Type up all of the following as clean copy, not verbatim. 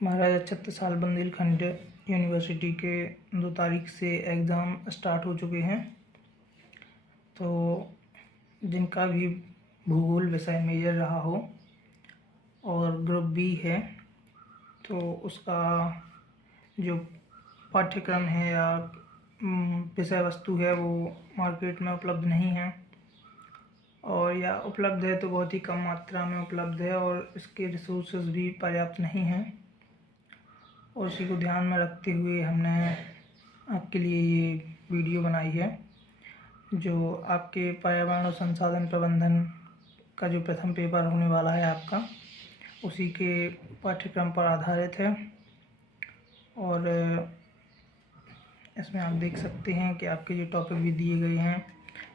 महाराजा Chhatrasal Bundelkhand university के 2 तारीख से एग्ज़ाम स्टार्ट हो चुके हैं। तो जिनका भी भूगोल विषय मेजर रहा हो और ग्रुप बी है तो उसका जो पाठ्यक्रम है या विषय वस्तु है वो मार्केट में उपलब्ध नहीं है, और या उपलब्ध है तो बहुत ही कम मात्रा में उपलब्ध है और इसके रिसोर्सेज भी पर्याप्त नहीं हैं। और इसी को ध्यान में रखते हुए हमने आपके लिए ये वीडियो बनाई है, जो आपके पर्यावरण और संसाधन प्रबंधन का जो प्रथम पेपर होने वाला है आपका, उसी के पाठ्यक्रम पर आधारित है। और इसमें आप देख सकते हैं कि आपके जो टॉपिक भी दिए गए हैं,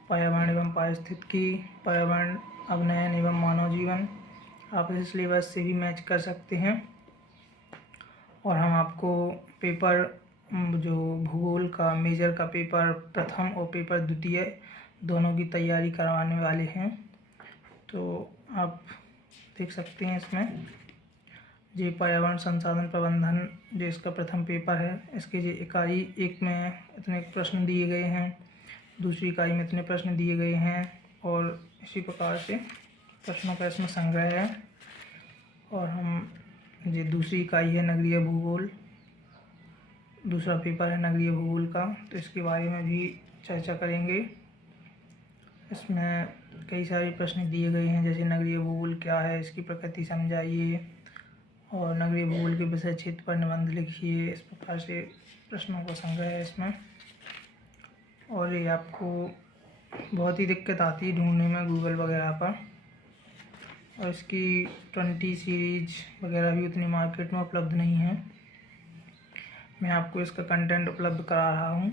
पर्यावरण एवं पारिस्थितिकी, पर्यावरण अवनयन एवं मानव जीवन, आप इस सिलेबस से भी मैच कर सकते हैं। और हम आपको पेपर जो भूगोल का मेजर का पेपर प्रथम और पेपर द्वितीय दोनों की तैयारी करवाने वाले हैं। तो आप देख सकते हैं इसमें जो पर्यावरण संसाधन प्रबंधन जो इसका प्रथम पेपर है, इसके जो इकाई 1 में इतने प्रश्न दिए गए हैं, दूसरी इकाई में इतने प्रश्न दिए गए हैं, और इसी प्रकार से प्रश्नों का इसमें संग्रह है। और हम ये दूसरी इकाई है नगरीय भूगोल, दूसरा पेपर है नगरीय भूगोल का, तो इसके बारे में भी चर्चा करेंगे। इसमें कई सारे प्रश्न दिए गए हैं, जैसे नगरीय भूगोल क्या है, इसकी प्रकृति समझाइए, और नगरीय भूगोल के विषय क्षेत्र पर निबंध लिखिए। इस प्रकार से प्रश्नों का संग्रह है इसमें। और ये आपको बहुत ही दिक्कत आती है ढूंढने में गूगल वगैरह पर, और इसकी 20 सीरीज वगैरह भी उतनी मार्केट में उपलब्ध नहीं है। मैं आपको इसका कंटेंट उपलब्ध करा रहा हूँ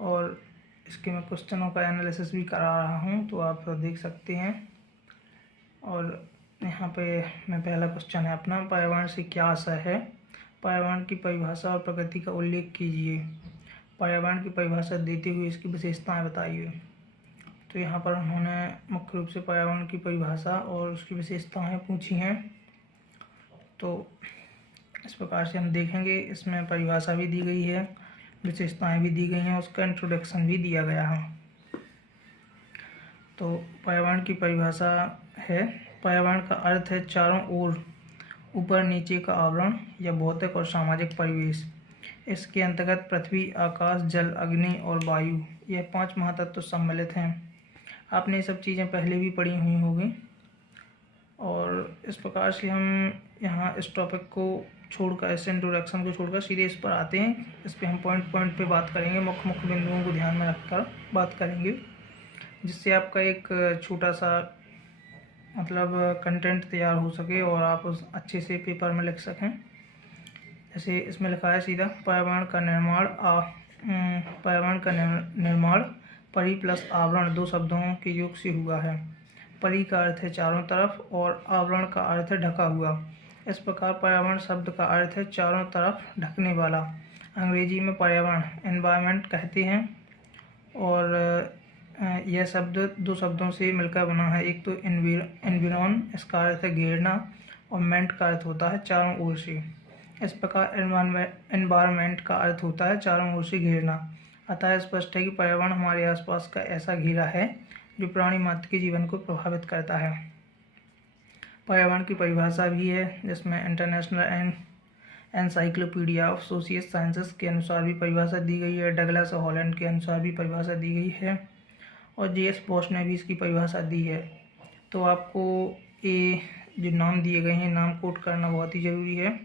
और इसके मैं क्वेश्चनों का एनालिसिस भी करा रहा हूँ, तो आप देख सकते हैं। और यहाँ पे मैं पहला क्वेश्चन है अपना, पर्यावरण से क्या आशय है, पर्यावरण की परिभाषा और प्रकृति का उल्लेख कीजिए, पर्यावरण की परिभाषा देते हुए इसकी विशेषताएं बताइए। तो यहाँ पर उन्होंने मुख्य रूप से पर्यावरण की परिभाषा और उसकी विशेषताएं पूछी हैं। तो इस प्रकार से हम देखेंगे, इसमें परिभाषा भी दी गई है, विशेषताएं भी दी गई हैं, उसका इंट्रोडक्शन भी दिया गया है। तो पर्यावरण की परिभाषा है, पर्यावरण का अर्थ है चारों ओर ऊपर नीचे का आवरण या भौतिक और सामाजिक परिवेश। इसके अंतर्गत पृथ्वी, आकाश, जल, अग्नि और वायु, यह 5 महातत्व सम्मिलित हैं। आपने ये सब चीज़ें पहले भी पढ़ी हुई होगी। और इस प्रकार से हम यहाँ इस टॉपिक को छोड़कर, इस इंट्रोडक्शन को छोड़कर सीधे इस पर आते हैं। इस पर हम पॉइंट पे बात करेंगे, मुख्य बिंदुओं को ध्यान में रखकर बात करेंगे, जिससे आपका एक छोटा सा मतलब कंटेंट तैयार हो सके और आप उस अच्छे से पेपर में लिख सकें। जैसे इसमें लिखा है सीधा, पर्यावरण का निर्माण परि प्लस आवरण 2 शब्दों के योग से हुआ है। परि का अर्थ है चारों तरफ और आवरण का अर्थ है ढका हुआ। इस प्रकार पर्यावरण शब्द का अर्थ है चारों तरफ ढकने वाला। अंग्रेजी में पर्यावरण एनवायरनमेंट कहते हैं, और यह शब्द 2 शब्दों से मिलकर बना है। एक तो एनविरॉन, इसका अर्थ है घेरना, और मेंट का अर्थ होता है चारों ओर से। इस प्रकार एनवायरनमेंट का अर्थ होता है चारों ओर से घेरना। अतः स्पष्ट है कि पर्यावरण हमारे आसपास का ऐसा घेरा है जो प्राणी मात्र के जीवन को प्रभावित करता है। पर्यावरण की परिभाषा भी है, जिसमें international encyclopedia of social sciences के अनुसार भी परिभाषा दी गई है, डगलस और हॉलैंड के अनुसार भी परिभाषा दी गई है, और जे.एस. बॉस ने भी इसकी परिभाषा दी है। तो आपको ये जो नाम दिए गए हैं, नाम कोट करना बहुत ही ज़रूरी है,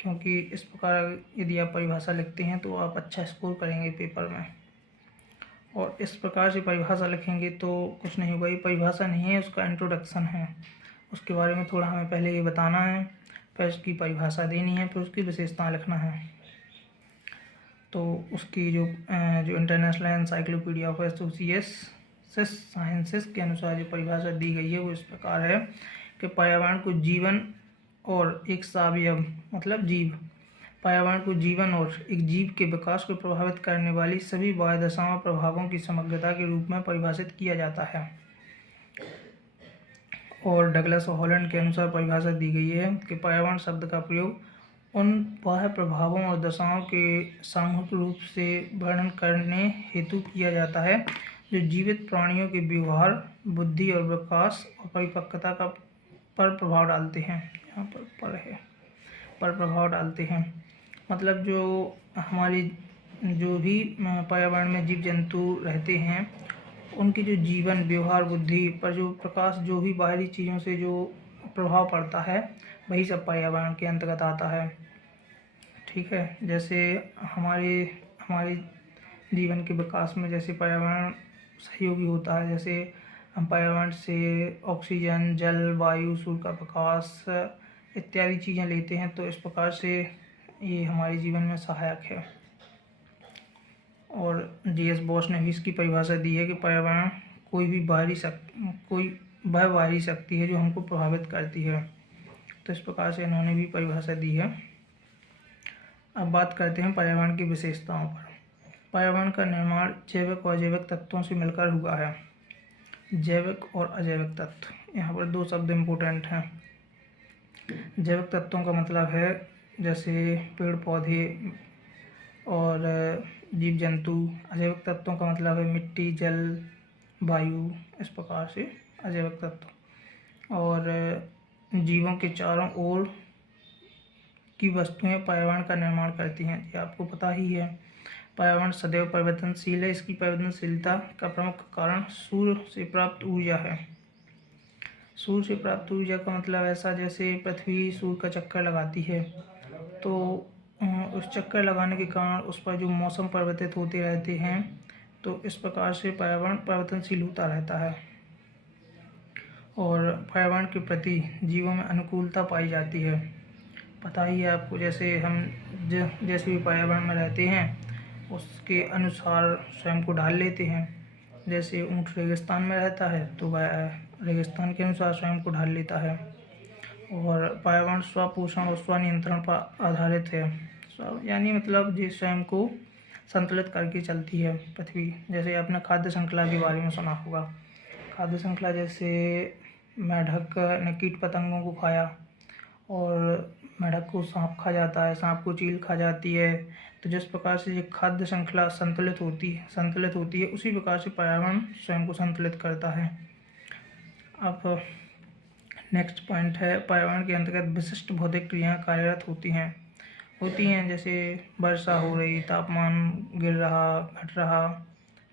क्योंकि इस प्रकार यदि आप परिभाषा लिखते हैं तो आप अच्छा स्कोर करेंगे पेपर में। और इस प्रकार से परिभाषा लिखेंगे तो कुछ नहीं होगा। ये परिभाषा नहीं है, उसका इंट्रोडक्शन है, उसके बारे में थोड़ा हमें पहले ये बताना है, फिर उसकी परिभाषा देनी है, फिर उसकी विशेषताएं लिखना है। तो उसकी जो international encyclopedia of social sciences के अनुसार जो परिभाषा दी गई है वो इस प्रकार है कि पर्यावरण को जीवन और एक सावयव मतलब जीव, पर्यावरण को जीवन और एक जीव के विकास को प्रभावित करने वाली सभी वायुदशाओं प्रभावों की समग्रता के रूप में परिभाषित किया जाता है। और डगलस और हॉलैंड के अनुसार परिभाषा दी गई है कि पर्यावरण शब्द का प्रयोग उन बाह्य प्रभावों और दशाओं के सामूहिक रूप से वर्णन करने हेतु किया जाता है जो जीवित प्राणियों के व्यवहार, बुद्धि और विकास और परिपक्वता का पर प्रभाव डालते हैं। यहाँ पर है पर प्रभाव डालते हैं, मतलब जो हमारी जो भी पर्यावरण में जीव जंतु रहते हैं उनकी जो जीवन, व्यवहार, बुद्धि पर जो प्रकाश, जो भी बाहरी चीज़ों से जो प्रभाव पड़ता है वही सब पर्यावरण के अंतर्गत आता है। ठीक है, जैसे हमारे जीवन के विकास में जैसे पर्यावरण सहयोगी होता है, जैसे हम पर्यावरण से ऑक्सीजन, जल, वायु, सूर्य का प्रकाश इत्यादि चीज़ें लेते हैं, तो इस प्रकार से ये हमारे जीवन में सहायक है। और जी.एस. बोस ने भी इसकी परिभाषा दी है कि पर्यावरण कोई वह बाहरी शक्ति है जो हमको प्रभावित करती है। तो इस प्रकार से इन्होंने भी परिभाषा दी है। अब बात करते हैं पर्यावरण की विशेषताओं पर। पर्यावरण का निर्माण जैविक और अजैविक तत्वों से मिलकर हुआ है। जैविक और अजैविक तत्व, यहाँ पर दो शब्द इम्पोर्टेंट हैं। जैविक तत्वों का मतलब है जैसे पेड़ पौधे और जीव जंतु। अजैविक तत्वों का मतलब है मिट्टी, जल, वायु, इस प्रकार से अजैविक तत्व। और जीवों के चारों ओर की वस्तुएं पर्यावरण का निर्माण करती हैं, ये आपको पता ही है। पर्यावरण सदैव परिवर्तनशील है। इसकी परिवर्तनशीलता का प्रमुख कारण सूर्य से प्राप्त ऊर्जा है। सूर्य से प्राप्त ऊर्जा का मतलब ऐसा जैसे पृथ्वी सूर्य का चक्कर लगाती है, तो उस चक्कर लगाने के कारण उस पर जो मौसम परिवर्तित होते रहते हैं, तो इस प्रकार से पर्यावरण परिवर्तनशील होता रहता है। और पर्यावरण के प्रति जीवों में अनुकूलता पाई जाती है। पता ही है आपको, जैसे हम जैसे भी पर्यावरण में रहते हैं उसके अनुसार स्वयं को ढाल लेते हैं। जैसे ऊँट रेगिस्तान में रहता है तो वह रेगिस्तान के अनुसार स्वयं को ढाल लेता है। और पर्यावरण स्वपोषण और स्वनियंत्रण पर आधारित है। यानी मतलब ये स्वयं को संतुलित करके चलती है पृथ्वी। जैसे आपने खाद्य श्रृंखला के बारे में सुना होगा। खाद्य श्रृंखला जैसे मेढक ने कीट पतंगों को खाया और मेढक को सांप खा जाता है, सांप को चील खा जाती है। तो जिस प्रकार से ये खाद्य श्रृंखला संतुलित होती है उसी प्रकार से पर्यावरण स्वयं को संतुलित करता है। अब नेक्स्ट पॉइंट है, पर्यावरण के अंतर्गत विशिष्ट भौतिक क्रियाएं कार्यरत होती हैं। जैसे वर्षा हो रही, तापमान गिर रहा, घट रहा,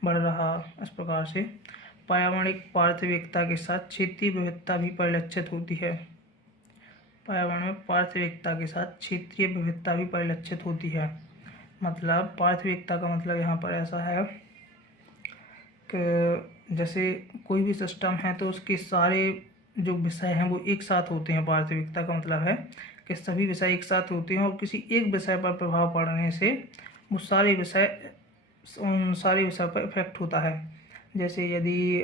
बढ़ रहा। इस प्रकार से पर्यावरणिक पार्थिविकता के साथ क्षेत्रीय विविधता भी परिलक्षित होती है। पर्यावरण में पार्थिविकता के साथ क्षेत्रीय विविधता भी परिलक्षित होती है। मतलब पार्थिविकता का मतलब यहाँ पर ऐसा है कि जैसे कोई भी सिस्टम है तो उसके सारे जो विषय हैं वो एक साथ होते हैं। पार्थिविकता का मतलब है कि सभी विषय एक साथ होते हैं और किसी एक विषय पर प्रभाव पड़ने से वो उन सारे विषय पर इफेक्ट होता है। जैसे यदि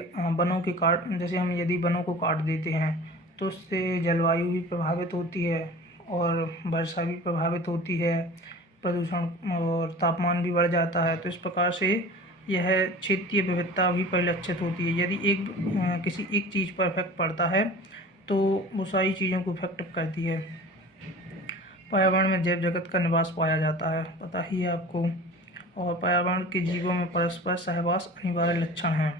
यदि वनों को काट देते हैं तो उससे जलवायु भी प्रभावित होती है और वर्षा भी प्रभावित होती है, प्रदूषण और तापमान भी बढ़ जाता है। तो इस प्रकार से यह क्षेत्रीय विविधता भी परिलक्षित होती है। यदि किसी एक चीज़ पर इफेक्ट पड़ता है तो वो सारी चीज़ों को इफेक्ट करती है। पर्यावरण में जैव जगत का निवास पाया जाता है, पता ही है आपको। और पर्यावरण के जीवों में परस्पर सहवास अनिवार्य लक्षण है।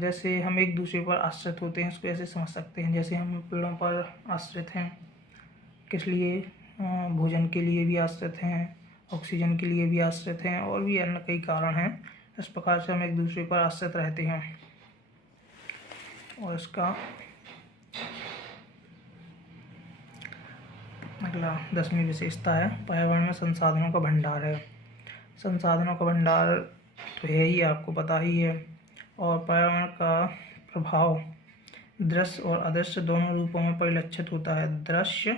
जैसे हम एक दूसरे पर आश्रित होते हैं, इसको ऐसे समझ सकते हैं। जैसे हम पेड़ों पर आश्रित हैं, किस लिए? भोजन के लिए भी आश्रित हैं, ऑक्सीजन के लिए भी आश्रित हैं और भी अन्य कई कारण हैं। इस प्रकार से हम एक दूसरे पर आश्रित रहते हैं। और इसका अगला 10वीं विशेषता है, पर्यावरण में संसाधनों का भंडार है। संसाधनों का भंडार तो है ही, आपको पता ही है। और पर्यावरण का प्रभाव दृश्य और अदृश्य दोनों रूपों में परिलक्षित होता है। दृश्य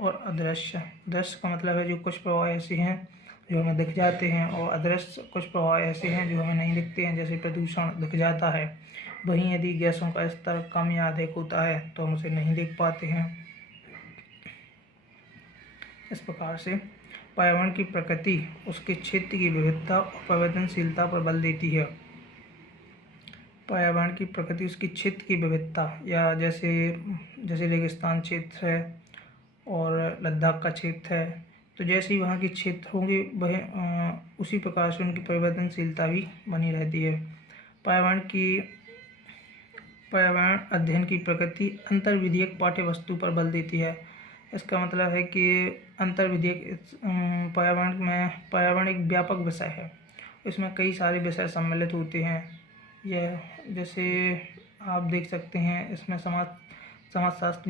और अदृश्य। दृश्य का मतलब है जो कुछ प्रभाव ऐसे हैं जो हमें दिख जाते हैं, और अदृश्य कुछ प्रभाव ऐसे हैं जो हमें नहीं दिखते हैं। जैसे प्रदूषण दिख जाता है, वहीं यदि गैसों का स्तर कम या अधिक होता है तो हम उसे नहीं देख पाते हैं। इस प्रकार से पर्यावरण की प्रकृति उसके क्षेत्र की विविधता और परिवर्तनशीलता पर बल देती है। पर्यावरण की प्रकृति, उसकी क्षेत्र की विविधता, या जैसे रेगिस्तान क्षेत्र है और लद्दाख का क्षेत्र है, तो जैसे ही वहाँ के क्षेत्र होंगे वह उसी प्रकार से उनकी परिवर्तनशीलता भी बनी रहती है। पर्यावरण अध्ययन की प्रकृति अंतर्विधेयक पाठ्य वस्तु पर बल देती है। इसका मतलब है कि अंतर्विधेयक पर्यावरण एक व्यापक विषय है, इसमें कई सारे विषय सम्मिलित होते हैं। यह जैसे आप देख सकते हैं, इसमें समाजशास्त्र भी